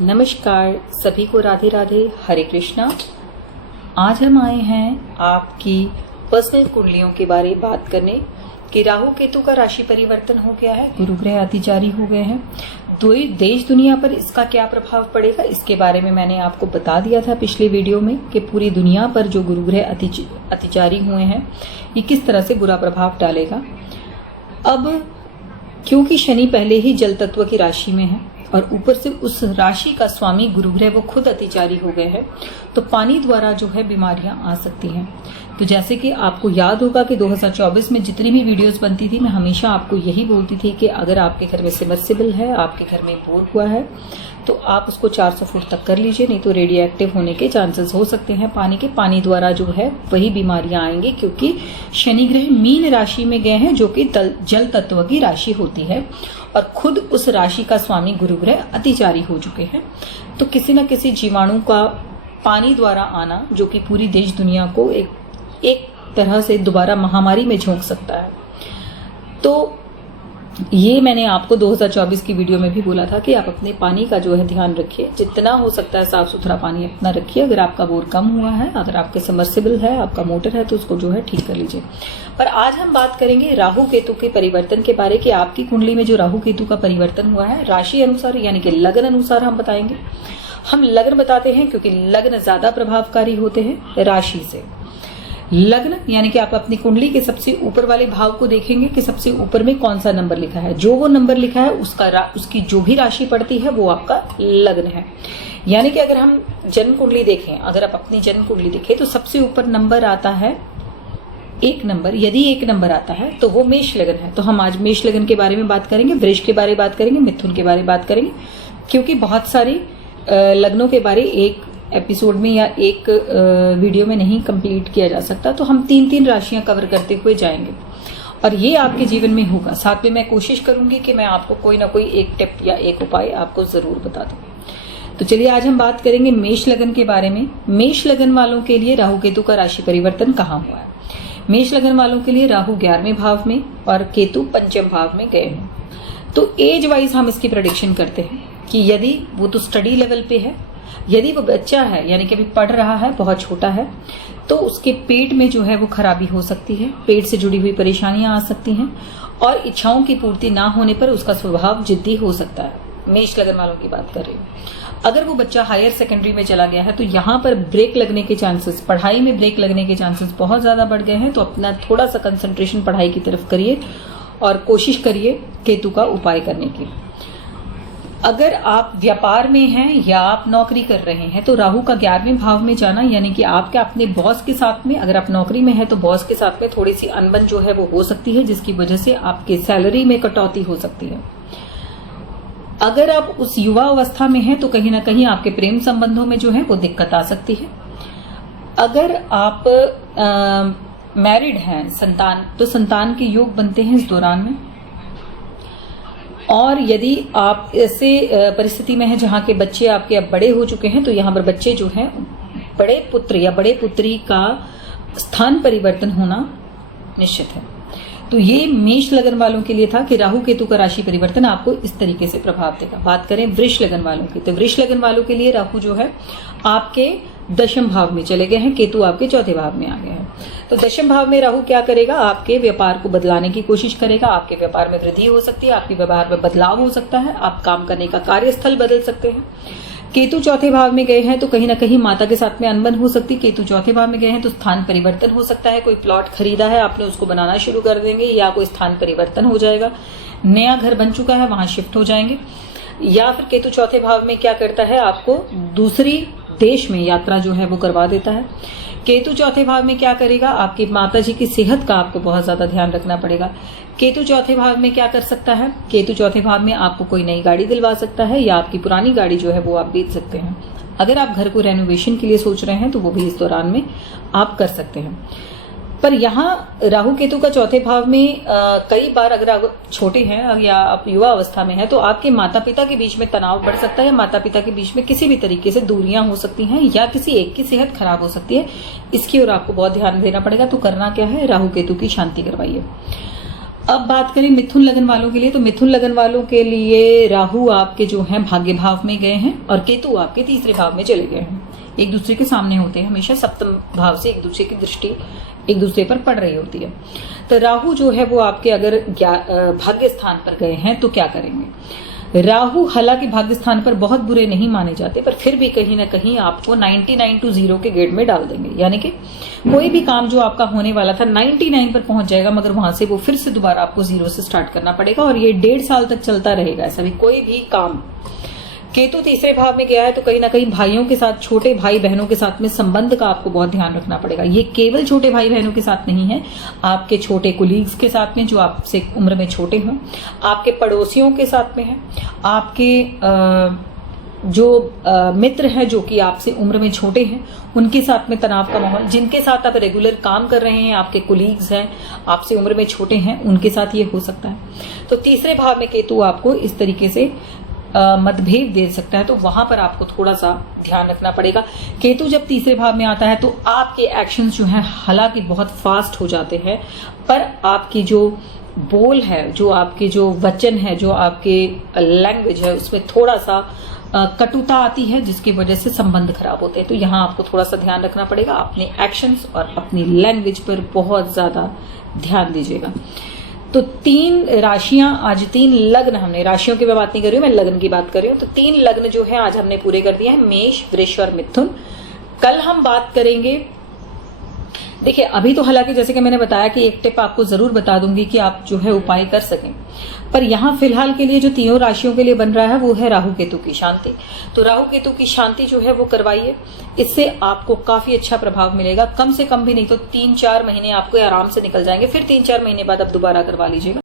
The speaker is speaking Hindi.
नमस्कार सभी को, राधे राधे, हरे कृष्णा। आज हम आए हैं आपकी पर्सनल कुंडलियों के बारे में बात करने कि राहु केतु का राशि परिवर्तन हो गया है, गुरु ग्रह अतिचारी हो गए हैं। देश दुनिया पर इसका क्या प्रभाव पड़ेगा, इसके बारे में मैंने आपको बता दिया था पिछले वीडियो में कि पूरी दुनिया पर जो गुरु ग्रह अतिचारी हुए हैं ये किस तरह से बुरा प्रभाव डालेगा। अब क्योंकि शनि पहले ही जल तत्व की राशि में है और ऊपर से उस राशि का स्वामी गुरु ग्रह वो खुद अतिचारी हो गए हैं, तो पानी द्वारा जो है बीमारियां आ सकती हैं। तो जैसे कि आपको याद होगा कि 2024 में जितनी भी वीडियोस बनती थी मैं हमेशा आपको यही बोलती थी कि अगर आपके घर में सबमर्सिबल है, आपके घर में बोर हुआ है, तो आप उसको 400 फुट तक कर लीजिए, नहीं तो रेडियो एक्टिव होने के चांसेस हो सकते हैं। पानी द्वारा जो है वही बीमारियां आएंगी, क्योंकि शनि ग्रह मीन राशि में गए हैं जो कि जल तत्व की राशि होती है और खुद उस राशि का स्वामी गुरु ग्रह अतिचारी हो चुके हैं। तो किसी न किसी जीवाणु का पानी द्वारा आना जो कि पूरी देश दुनिया को एक तरह से दोबारा महामारी में झोंक सकता है। तो ये मैंने आपको 2024 की वीडियो में भी बोला था कि आप अपने पानी का जो है ध्यान रखिए, जितना हो सकता है साफ सुथरा पानी अपना रखिए। अगर आपका बोर कम हुआ है, अगर आपके सबमर्सिबल है, आपका मोटर है, तो उसको जो है ठीक कर लीजिए। पर आज हम बात करेंगे राहु केतु के परिवर्तन के बारे कि आपकी कुंडली में जो राहु केतु का परिवर्तन हुआ है राशि अनुसार यानी कि लग्न अनुसार हम बताएंगे। हम लग्न बताते हैं क्योंकि लग्न ज्यादा प्रभावकारी होते हैं राशि से। लग्न यानी कि आप अपनी कुंडली के सबसे ऊपर वाले भाव को देखेंगे कि सबसे ऊपर में कौन सा नंबर लिखा है। जो वो नंबर लिखा है उसकी जो भी राशि पड़ती है वो आपका लग्न है। यानी कि अगर हम जन्म कुंडली देखें, अगर आप अपनी जन्म कुंडली देखें तो सबसे ऊपर नंबर आता है एक नंबर। यदि एक नंबर आता है तो वो मेष लग्न है। तो हम आज मेष लग्न के बारे में बात करेंगे, वृष के बारे में बात करेंगे, मिथुन के बारे में बात करेंगे, क्योंकि बहुत सारी लग्नों के बारे एक एपिसोड में या एक वीडियो में नहीं कंप्लीट किया जा सकता। तो हम तीन राशियां कवर करते हुए जाएंगे और ये आपके जीवन में होगा। साथ में मैं कोशिश करूंगी कि मैं आपको कोई ना कोई एक टिप या एक उपाय आपको जरूर बता दूं। तो चलिए आज हम बात करेंगे मेष लग्न के बारे में। मेष लग्न वालों के लिए राहु केतु का राशि परिवर्तन कहाँ हुआ है। मेष लग्न वालों के लिए राहु 11वें भाव में और केतु 5वें भाव में गए हैं। तो एज वाइज हम इसकी प्रेडिक्शन करते हैं कि यदि वो तो स्टडी लेवल पे है, यदि वो बच्चा है यानी कि अभी पढ़ रहा है, बहुत छोटा है, तो उसके पेट में जो है वो खराबी हो सकती है, पेट से जुड़ी हुई परेशानियां आ सकती हैं और इच्छाओं की पूर्ति ना होने पर उसका स्वभाव जिद्दी हो सकता है। मेष लग्न वालों की बात कर रही हूँ। अगर वो बच्चा हायर सेकेंडरी में चला गया है तो यहाँ पर ब्रेक लगने के चांसेस, पढ़ाई में ब्रेक लगने के चांसेस बहुत ज्यादा बढ़ गए हैं। तो अपना थोड़ा सा कंसंट्रेशन पढ़ाई की तरफ करिए और कोशिश करिए केतु का उपाय करने की। अगर आप व्यापार में हैं या आप नौकरी कर रहे हैं तो राहु का 11वें भाव में जाना यानी कि आपके अपने बॉस के साथ में, अगर आप नौकरी में है तो बॉस के साथ में थोड़ी सी अनबन जो है वो हो सकती है, जिसकी वजह से आपके सैलरी में कटौती हो सकती है। अगर आप उस युवा अवस्था में हैं तो कहीं ना कहीं आपके प्रेम संबंधों में जो है वो दिक्कत आ सकती है। अगर आप मैरिड हैं, संतान, तो संतान के योग बनते हैं इस दौरान में। और यदि आप ऐसे परिस्थिति में हैं जहां के बच्चे आपके अब बड़े हो चुके हैं तो यहाँ पर बच्चे जो हैं बड़े पुत्र या बड़े पुत्री का स्थान परिवर्तन होना निश्चित है। तो ये मेष लगन वालों के लिए था कि राहु केतु का राशि परिवर्तन आपको इस तरीके से प्रभाव देगा। बात करें वृष लगन वालों की, तो वृष लगन वालों के लिए राहु जो है आपके 10वें भाव में चले गए हैं, केतु आपके 4थे भाव में आ गए हैं। तो 10वें भाव में राहु क्या करेगा, आपके व्यापार को बदलाने की कोशिश करेगा। आपके व्यापार में वृद्धि हो सकती है, आपके व्यवहार में बदलाव हो सकता है, आप काम करने का कार्यस्थल बदल सकते हैं। केतु 4थे भाव में गए हैं तो कहीं ना कहीं माता के साथ में अनबन हो सकती है। केतु 4थे भाव में गए हैं तो स्थान परिवर्तन हो सकता है। कोई प्लॉट खरीदा है आपने, उसको बनाना शुरू कर देंगे, या कोई स्थान परिवर्तन हो जाएगा। नया घर बन चुका है, वहां शिफ्ट हो जाएंगे। या फिर केतु 4थे भाव में क्या करता है, आपको दूसरी देश में यात्रा जो है वो करवा देता है। केतु 4थे भाव में क्या करेगा, आपकी माता जी की सेहत का आपको बहुत ज्यादा ध्यान रखना पड़ेगा। केतु 4थे भाव में क्या कर सकता है, केतु 4थे भाव में आपको कोई नई गाड़ी दिलवा सकता है या आपकी पुरानी गाड़ी जो है वो आप बेच सकते हैं। अगर आप घर को रेनोवेशन के लिए सोच रहे हैं तो वो भी इस दौरान में आप कर सकते हैं। पर यहाँ राहु केतु का 4थे भाव में कई बार अगर आप छोटे हैं या आप युवा अवस्था में हैं तो आपके माता पिता के बीच में तनाव बढ़ सकता है, माता पिता के बीच में किसी भी तरीके से दूरियां हो सकती हैं या किसी एक की सेहत खराब हो सकती है। इसकी ओर आपको बहुत ध्यान देना पड़ेगा। तो करना क्या है, राहु केतु की शांति करवाइए। अब बात करें मिथुन लगन वालों के लिए, तो मिथुन लगन वालों के लिए राहु आपके जो हैं भाग्य भाव में गए हैं और केतु आपके तीसरे भाव में चले गए हैं। एक दूसरे के सामने होते हैं, हमेशा सप्तम भाव से एक दूसरे की दृष्टि एक दूसरे पर पड़ रही होती है। तो राहु जो है वो आपके अगर भाग्य स्थान पर गए हैं तो क्या करेंगे। राहु हालांकि भाग्य स्थान पर बहुत बुरे नहीं माने जाते, पर फिर भी कहीं ना कहीं आपको 99 to 0 के गेट में डाल देंगे, यानी कि कोई भी काम जो आपका होने वाला था 99 पर पहुंच जाएगा, मगर वहां से वो फिर से दोबारा आपको 0 से स्टार्ट करना पड़ेगा और ये 1.5 साल तक चलता रहेगा ऐसा भी कोई भी काम। केतु तीसरे भाव में गया है तो कहीं ना कहीं भाइयों के साथ, छोटे भाई बहनों के साथ में संबंध का आपको बहुत ध्यान रखना पड़ेगा। ये केवल छोटे भाई बहनों के साथ नहीं है, आपके छोटे कुलीग्स के साथ में जो आपसे उम्र में छोटे हों, आपके पड़ोसियों के साथ में है, आपके जो मित्र हैं जो कि आपसे उम्र में छोटे हैं उनके साथ में तनाव का माहौल, जिनके साथ आप रेगुलर काम कर रहे हैं, आपके कुलीग्स हैं, आपसे उम्र में छोटे हैं, उनके साथ ये हो सकता है। तो तीसरे भाव में केतु आपको इस तरीके से मतभेद दे सकता है, तो वहां पर आपको थोड़ा सा ध्यान रखना पड़ेगा। केतु जब तीसरे भाव में आता है तो आपके एक्शंस जो हैं हालांकि बहुत फास्ट हो जाते हैं, पर आपकी जो बोल है, जो आपके जो वचन है, जो आपके लैंग्वेज है, उसमें थोड़ा सा कटुता आती है, जिसकी वजह से संबंध खराब होते हैं। तो यहाँ आपको थोड़ा सा ध्यान रखना पड़ेगा, अपने एक्शंस और अपनी लैंग्वेज पर बहुत ज्यादा ध्यान दीजिएगा। तो 3 राशियां आज, 3 लग्न, हमने राशियों की मैं बात नहीं कर रही हूं, मैं लग्न की बात कर रही हूं। तो 3 लग्न जो है आज हमने पूरे कर दिए हैं, मेष, वृष और मिथुन। कल हम बात करेंगे, देखिए अभी तो हालांकि जैसे कि मैंने बताया कि एक टिप आपको जरूर बता दूंगी कि आप जो है उपाय कर सकें, पर यहां फिलहाल के लिए जो तीनों राशियों के लिए बन रहा है वो है राहु केतु की शांति। तो राहु केतु की शांति जो है वो करवाइए, इससे आपको काफी अच्छा प्रभाव मिलेगा। कम से कम भी नहीं तो 3-4 महीने आपको आराम से निकल जाएंगे, फिर 3-4 महीने बाद आप दोबारा करवा लीजिएगा।